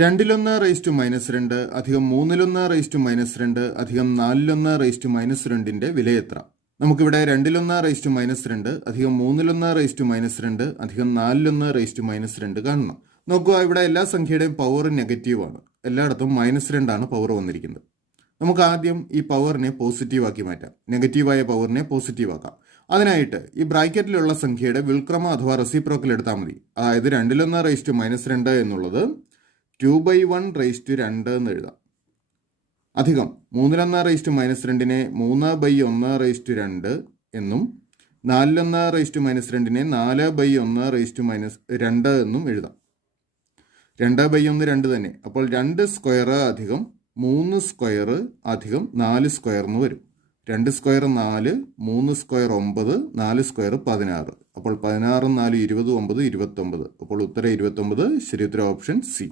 രണ്ടിലൊന്ന് raise to -2 അധികം മൂന്നിലൊന്ന് raise to -2 അധികം നാലിലൊന്ന് റേസ് ടു -2ന്റെ വില എത്ര? നമുക്കിവിടെ രണ്ടിലൊന്ന് റേസ് ടു -2 അധികം മൂന്നിലൊന്ന് റേസ് ടു -2 അധികം നാലിലൊന്ന് റേസ് ടു -2 കാണണം. നോക്കുക, ഇവിടെ എല്ലാ സംഖ്യയുടെയും പവർ നെഗറ്റീവ് ആണ്. എല്ലായിടത്തും -2 ആണ് പവർ വന്നിരിക്കുന്നത്. നമുക്ക് ആദ്യം ഈ പവറിനെ പോസിറ്റീവ് ആക്കി മാറ്റാം. നെഗറ്റീവായ പവറിനെ പോസിറ്റീവ് ആക്കാം. അതിനായിട്ട് ഈ ബ്രാക്കറ്റിലുള്ള സംഖ്യയുടെ വിൽക്രമം അഥവാ റെസിപ്രോക്കൽ എടുത്താൽ മതി. അതായത് രണ്ടിലൊന്ന് റേസ് ടു -2 എന്നുള്ളത് 2/1 റേസ് ടു 2 എന്ന് എഴുതാം. അധികം മൂന്നിലൊന്ന് റേസ് ടു -2നെ 3/1 റേസ് ടു 2 എന്നും നാലിലൊന്ന് റേസ് ടു -2നെ 4/1 റേസ് ടു -2 എന്നും എഴുതാം. 2/1 2 തന്നെ. അപ്പോൾ 2 സ്ക്വയർ അധികം 3 സ്ക്വയർ അധികം 4 സ്ക്വയർ എന്ന് വരും. 2 സ്ക്വയർ 4, 3 സ്ക്വയർ 9, 4 സ്ക്വയർ 16. അപ്പോൾ 16 4 20 9 29. അപ്പോൾ ഉത്തരം 29. ശരി ഉത്തരം ഓപ്ഷൻ സി.